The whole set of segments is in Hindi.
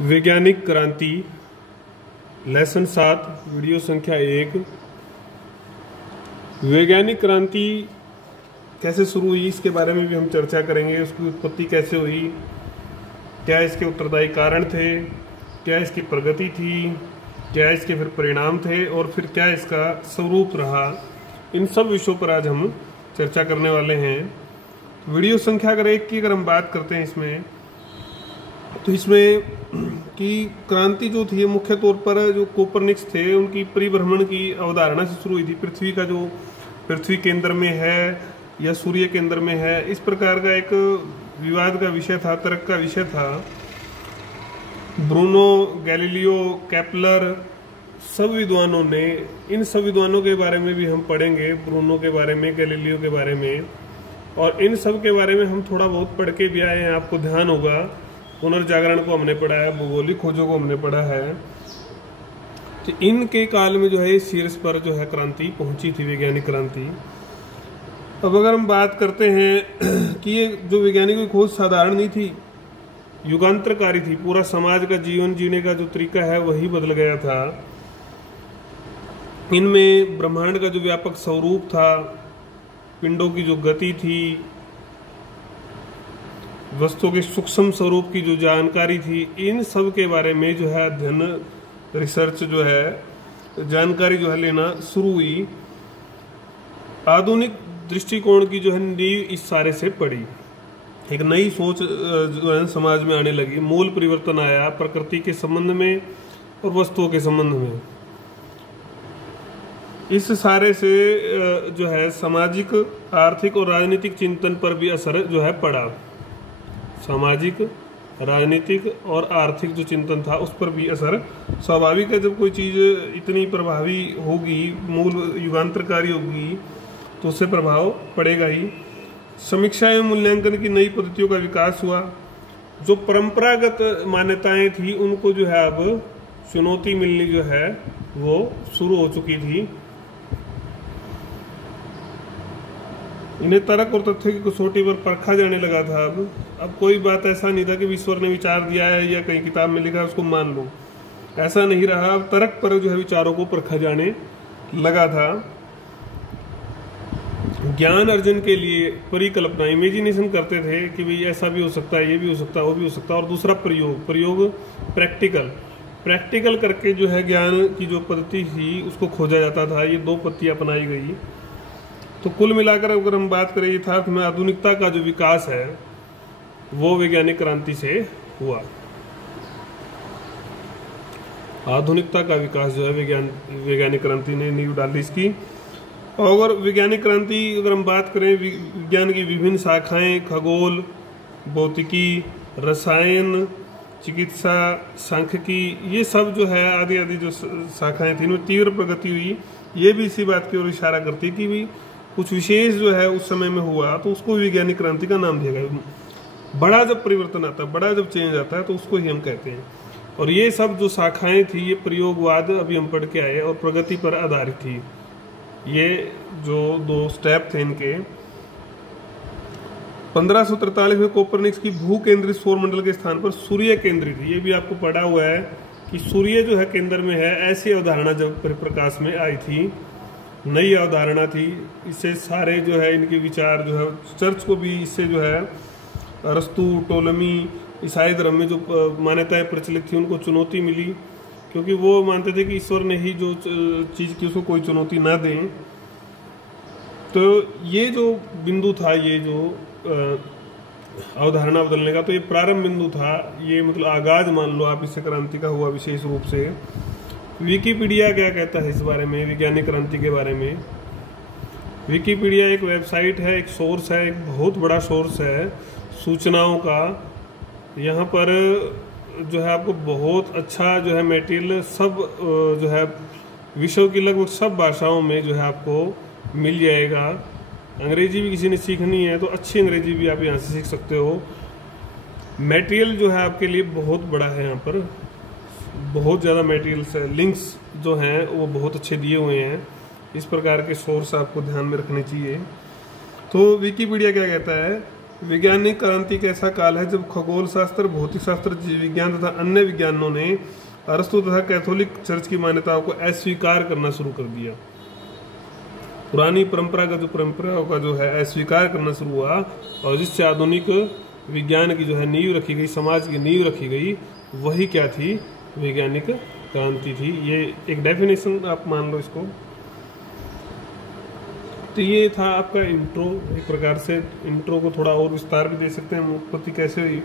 वैज्ञानिक क्रांति लेसन 7 वीडियो संख्या 1। वैज्ञानिक क्रांति कैसे शुरू हुई इसके बारे में भी हम चर्चा करेंगे। उसकी उत्पत्ति कैसे हुई, क्या इसके उत्तरदायी कारण थे, क्या इसकी प्रगति थी, क्या इसके फिर परिणाम थे और फिर क्या इसका स्वरूप रहा। इन सब विषयों पर आज हम चर्चा करने वाले हैं। वीडियो संख्या अगर 1 की अगर हम बात करते हैं इसमें, तो इसमें कि क्रांति जो थी मुख्य तौर पर जो कोपरनिकस थे उनकी परिभ्रमण की अवधारणा से शुरू हुई थी। पृथ्वी का जो पृथ्वी केंद्र में है या सूर्य केंद्र में है, इस प्रकार का एक विवाद का विषय था, तर्क का विषय था। ब्रूनो, गैलीलियो, केपलर, सब विद्वानों ने, इन सब विद्वानों के बारे में भी हम पढ़ेंगे, ब्रूनो के बारे में, गैलीलियो के बारे में, और इन सब के बारे में हम थोड़ा बहुत पढ़ के भी आए हैं। आपको ध्यान होगा, पुनर्जागरण को हमने पढ़ा है, भौगोलिक खोजों को हमने पढ़ा है। तो इनके काल में जो है शीर्ष पर जो है क्रांति पहुंची थी, वैज्ञानिक क्रांति। अब अगर हम बात करते हैं कि ये जो वैज्ञानिकों की खोज साधारण नहीं थी, युगांतरकारी थी। पूरा समाज का जीवन जीने का जो तरीका है वही बदल गया था। इनमें ब्रह्मांड का जो व्यापक स्वरूप था, पिंडों की जो गति थी, वस्तुओं के सूक्ष्म स्वरूप की जो जानकारी थी, इन सब के बारे में जो है अध्ययन, रिसर्च जो है, जानकारी जो है लेना शुरू हुई। आधुनिक दृष्टिकोण की जो है नींव इस सारे से पड़ी। एक नई सोच जो है समाज में आने लगी। मूल परिवर्तन आया प्रकृति के संबंध में और वस्तुओं के संबंध में। इस सारे से जो है सामाजिक, आर्थिक और राजनीतिक चिंतन पर भी असर जो है पड़ा। सामाजिक, राजनीतिक और आर्थिक जो चिंतन था उस पर भी असर स्वाभाविक है। जब कोई चीज़ इतनी प्रभावी होगी, मूल युगांतरकारी होगी, तो उससे प्रभाव पड़ेगा ही। समीक्षा एवं मूल्यांकन की नई पद्धतियों का विकास हुआ। जो परंपरागत मान्यताएं थी उनको जो है अब चुनौती मिलनी जो है वो शुरू हो चुकी थी। इन्हें तर्क और तथ्य की कसौटी पर परखा जाने लगा था। अब कोई बात ऐसा नहीं था कि ईश्वर ने विचार दिया है या कहीं किताब में लिखा है उसको मान लो, ऐसा नहीं रहा। अब तर्क पर जो है विचारों को परखा जाने लगा था। ज्ञान अर्जन के लिए परिकल्पना, इमेजिनेशन करते थे कि भाई ऐसा भी हो सकता है, ये भी हो सकता है, वो भी हो सकता है। और दूसरा प्रयोग प्रैक्टिकल करके जो है ज्ञान की जो पद्धति थी उसको खोजा जाता था। ये 2 पद्धतियां अपनाई गई। तो कुल मिलाकर अगर हम बात करें यथार्थ में आधुनिकता का जो विकास है वो वैज्ञानिक क्रांति से हुआ। आधुनिकता का विकास जो है वैज्ञानिक क्रांति ने नींव डाली इसकी। और वैज्ञानिक क्रांति अगर हम बात करें, विज्ञान की विभिन्न शाखाएं, खगोल, भौतिकी, रसायन, चिकित्सा, सांख्यिकी, ये सब जो है आदि आदि जो शाखाएं थी इनमें तीव्र प्रगति हुई। ये भी इसी बात की ओर इशारा करती कि भी कुछ विशेष जो है उस समय में हुआ तो उसको वैज्ञानिक क्रांति का नाम दिया गया। बड़ा जब परिवर्तन आता है, बड़ा जब चेंज आता है तो उसको ही हम कहते हैं। और ये सब जो शाखाएं थी ये प्रयोगवाद अभी हम पढ़ के आए और प्रगति पर आधारित थी। ये जो 2 स्टेप थे इनके। 1543 में कोपरनिकस की भू केंद्रित सौर मंडल के स्थान पर सूर्य केंद्रित, ये भी आपको पढ़ा हुआ है कि सूर्य जो है केंद्र में है, ऐसी अवधारणा जब प्रकाश में आई थी, नई अवधारणा थी। इससे सारे जो है इनके विचार जो है, चर्च को भी इससे जो है अरस्तु, टोलमी, ईसाई धर्म में जो मान्यताएं प्रचलित थी उनको चुनौती मिली, क्योंकि वो मानते थे कि ईश्वर ने ही जो चीज़ की उसको कोई चुनौती ना दें। तो ये जो बिंदु था, ये जो अवधारणा बदलने का, तो ये प्रारंभ बिंदु था। ये मतलब आगाज मान लो आप, इससे क्रांति का हुआ विशेष रूप से। विकिपीडिया क्या कहता है इस बारे में, वैज्ञानिक क्रांति के बारे में। विकिपीडिया एक वेबसाइट है, एक सोर्स है, एक बहुत बड़ा सोर्स है सूचनाओं का। यहाँ पर जो है आपको बहुत अच्छा जो है मटेरियल सब जो है विश्व की लगभग सब भाषाओं में जो है आपको मिल जाएगा। अंग्रेजी भी किसी ने सीखनी है तो अच्छी अंग्रेजी भी आप यहाँ से सीख सकते हो। मटेरियल जो है आपके लिए बहुत बड़ा है, यहाँ पर बहुत ज़्यादा मटेरियल्स है। लिंक्स जो हैं वो बहुत अच्छे दिए हुए हैं। इस प्रकार के सोर्स आपको ध्यान में रखने चाहिए। तो विकिपीडिया क्या कहता है वैज्ञानिक क्रांति का ऐसा काल है जब खगोल शास्त्र, भौतिक शास्त्र, जीव विज्ञान तथा अन्य विज्ञानों ने अरस्तु तथा कैथोलिक चर्च की मान्यताओं को अस्वीकार करना शुरू कर दिया। पुरानी परंपरागत परंपराओं का जो है अस्वीकार करना शुरू हुआ, और जिससे आधुनिक विज्ञान की जो है नींव रखी गई, समाज की नींव रखी गई, वही क्या थी? वैज्ञानिक क्रांति थी। ये एक डेफिनेशन आप मान लो इसको। तो ये था आपका इंट्रो। एक प्रकार से इंट्रो को थोड़ा और विस्तार भी दे सकते हैं, उत्पत्ति कैसे हुई।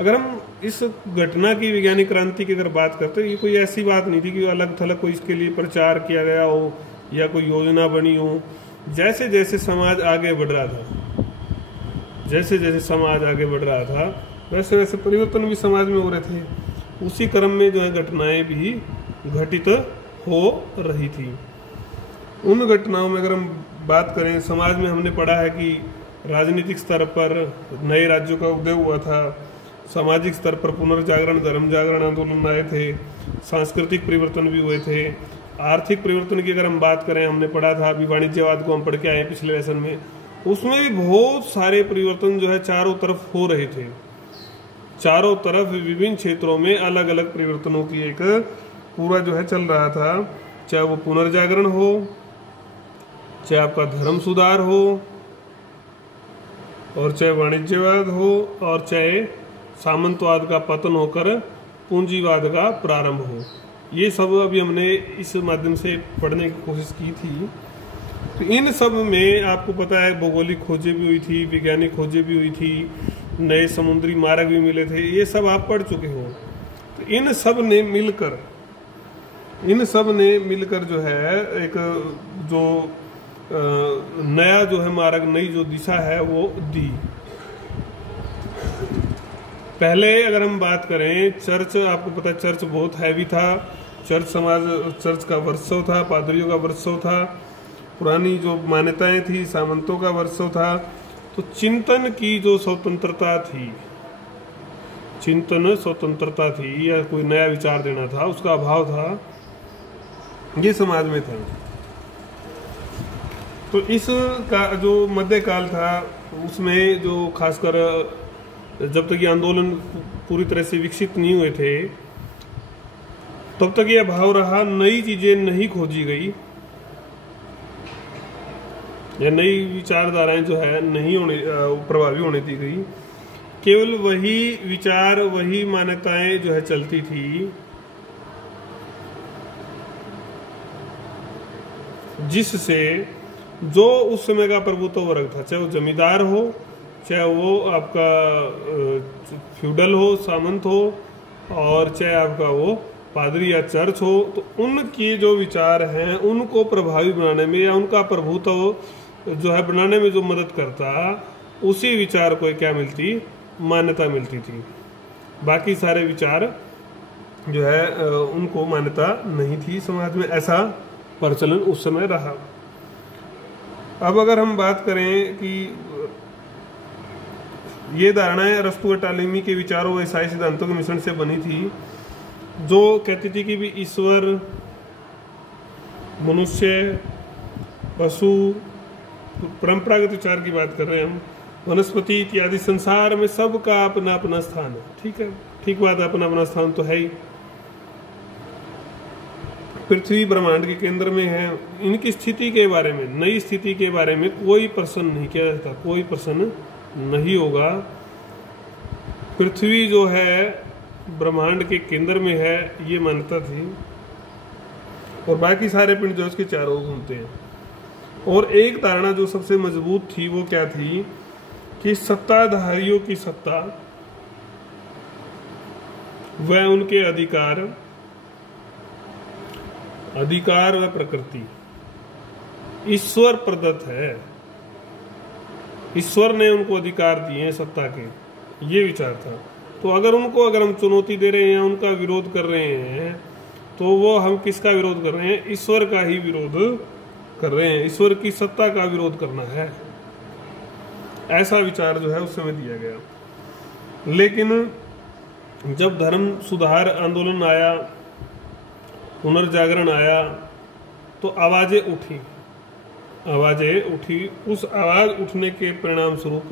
अगर हम इस घटना की, वैज्ञानिक क्रांति की अगर बात करते हैं, ये कोई ऐसी बात नहीं थी कि अलग थलग कोई इसके लिए प्रचार किया गया हो या कोई योजना बनी हो। जैसे जैसे समाज आगे बढ़ रहा था, जैसे जैसे समाज आगे बढ़ रहा था, वैसे वैसे परिवर्तन भी समाज में हो रहे थे। उसी क्रम में जो है घटनाएं भी घटित हो रही थी। उन घटनाओं में अगर हम बात करें, समाज में हमने पढ़ा है कि राजनीतिक स्तर पर नए राज्यों का उदय हुआ था, सामाजिक स्तर पर पुनर्जागरण, धर्म जागरण आंदोलन आए थे, सांस्कृतिक परिवर्तन भी हुए थे। आर्थिक परिवर्तन की अगर हम बात करें, हमने पढ़ा था, अभी वाणिज्यवाद को हम पढ़ के आए पिछले लेसन में, उसमें भी बहुत सारे परिवर्तन जो है चारों तरफ हो रहे थे। चारों तरफ विभिन्न क्षेत्रों में अलग अलग परिवर्तनों की एक पूरा जो है चल रहा था। चाहे वो पुनर्जागरण हो, चाहे आपका धर्म सुधार हो, और चाहे वाणिज्यवाद हो, और चाहे सामंतवाद का पतन होकर पूंजीवाद का प्रारंभ हो। ये सब अभी हमने इस माध्यम से पढ़ने की कोशिश की थी। तो इन सब में आपको पता है भौगोलिक खोजें भी हुई थी, वैज्ञानिक खोजें भी हुई थी, नए समुद्री मार्ग भी मिले थे, ये सब आप पढ़ चुके हो। तो इन सब ने मिलकर जो है एक जो नया जो है मार्ग, नई जो दिशा है वो दी। पहले अगर हम बात करें, चर्च, आपको पता है चर्च बहुत हैवी था। चर्च समाज, चर्च का वर्चस्व था, पादरियों का वर्चस्व था, पुरानी जो मान्यताएं थी, सामंतों का वर्चस्व था। तो चिंतन की जो स्वतंत्रता थी, चिंतन स्वतंत्रता थी, या कोई नया विचार देना था, उसका अभाव था, ये समाज में था। तो इस का जो मध्यकाल था, उसमें जो खासकर जब तक ये आंदोलन पूरी तरह से विकसित नहीं हुए थे, तब तक ये अभाव रहा। नई चीजें नहीं खोजी गई, या नई विचारधाराएं जो है नहीं होने, प्रभावी होने दी गई। केवल वही विचार, वही मान्यताएं जो है चलती थी जिससे जो उस समय का प्रभुत्व वर्ग था, चाहे वो जमींदार हो, चाहे वो आपका फ्यूडल हो, सामंत हो, और चाहे आपका वो पादरी या चर्च हो, तो उनके जो विचार हैं उनको प्रभावी बनाने में, या उनका प्रभुत्व जो है बनाने में जो मदद करता, उसी विचार को क्या मिलती? मान्यता मिलती थी। बाकी सारे विचार जो है उनको मान्यता नहीं थी। समाज में ऐसा प्रचलन उस समय रहा। अब अगर हम बात करें कि ये धारणाएं अरस्तु और टॉलेमी के विचारों व ईसाई सिद्धांतों के मिश्रण से बनी थी, जो कहती थी कि भी ईश्वर, मनुष्य, पशु, परंपरागत विचार की बात कर रहे हैं हम, वनस्पति इत्यादि संसार में सबका अपना अपना स्थान है। ठीक है, ठीक बात, अपना अपना स्थान तो है ही। पृथ्वी ब्रह्मांड के केंद्र में है। इनकी स्थिति के बारे में, नई स्थिति के बारे में कोई प्रश्न नहीं किया जाता, कोई प्रश्न नहीं होगा। पृथ्वी जो है ब्रह्मांड के केंद्र में है, ये मान्यता थी, और बाकी सारे पिंड जो उसके चारों घूमते हैं। और एक धारणा जो सबसे मजबूत थी वो क्या थी कि सत्ताधारियों की सत्ता व उनके अधिकार व प्रकृति ईश्वर प्रदत्त है। ईश्वर ने उनको अधिकार दिए हैं सत्ता के, ये विचार था। तो अगर हम चुनौती दे रहे हैं, उनका विरोध कर रहे हैं, तो वो हम किसका विरोध कर रहे हैं? ईश्वर का ही विरोध कर रहे हैं। ईश्वर की सत्ता का विरोध करना है, ऐसा विचार जो है उस समय दिया गया। लेकिन जब धर्म सुधार आंदोलन आया, पुनर्जागरण आया, तो आवाजें उठी। उस आवाज उठने के परिणाम स्वरूप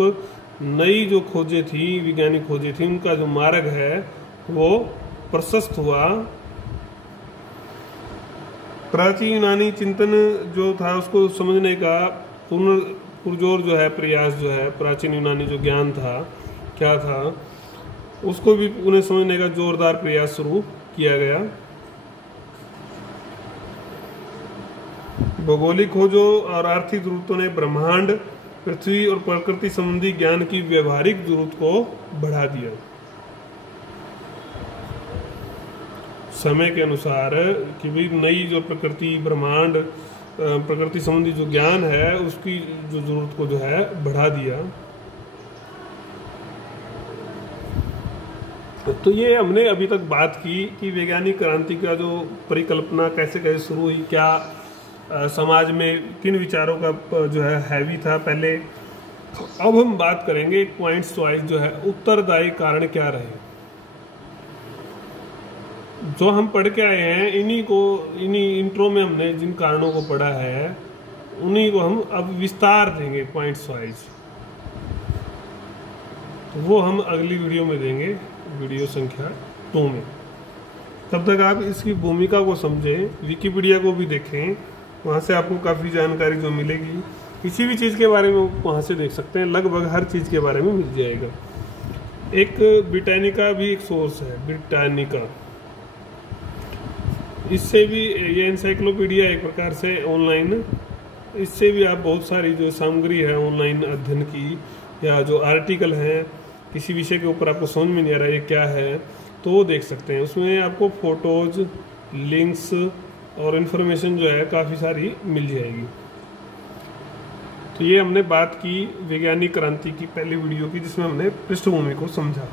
नई जो खोजें थी, वैज्ञानिक खोजें थी, उनका जो मार्ग है वो प्रशस्त हुआ। प्राचीन यूनानी चिंतन जो था उसको समझने का पुरजोर जो है प्रयास जो है, प्राचीन यूनानी जो ज्ञान था क्या था उसको भी उन्हें समझने का जोरदार प्रयास शुरू किया गया। भौगोलिक खोजों और आर्थिक जरूरतों ने ब्रह्मांड, पृथ्वी और प्रकृति संबंधी ज्ञान की व्यवहारिक जरूरत को बढ़ा दिया। समय के अनुसार कि भी नई जो प्रकृति, ब्रह्मांड, प्रकृति संबंधी जो ज्ञान है उसकी जो जरूरत को जो है बढ़ा दिया। तो ये हमने अभी तक बात की कि वैज्ञानिक क्रांति का जो परिकल्पना कैसे कैसे शुरू हुई, क्या समाज में किन विचारों का जो है हैवी था पहले। अब हम बात करेंगे पॉइंट्स वाइज जो है उत्तरदायी कारण क्या रहे। जो हम पढ़ के आए हैं इन्हीं इंट्रो में हमने जिन कारणों को पढ़ा है उन्हीं को हम अब विस्तार देंगे पॉइंट्स वाइज। तो वो हम अगली वीडियो में देंगे, वीडियो संख्या 2 में। तब तक आप इसकी भूमिका को समझें, विकिपीडिया को भी देखें, वहाँ से आपको काफ़ी जानकारी जो मिलेगी। किसी भी चीज़ के बारे में वहाँ से देख सकते हैं, लगभग हर चीज़ के बारे में मिल जाएगा। एक ब्रिटानिका भी एक सोर्स है, ब्रिटानिका। इससे भी ये एनसाइक्लोपीडिया एक प्रकार से ऑनलाइन, इससे भी आप बहुत सारी जो सामग्री है ऑनलाइन अध्ययन की या जो आर्टिकल हैं किसी विषय के ऊपर आपको समझ में नहीं आ रहा है ये क्या है तो वो देख सकते हैं। उसमें आपको फोटोज, लिंक्स और इन्फॉर्मेशन जो है काफ़ी सारी मिल जाएगी। तो ये हमने बात की वैज्ञानिक क्रांति की पहली वीडियो की, जिसमें हमने पृष्ठभूमि को समझा।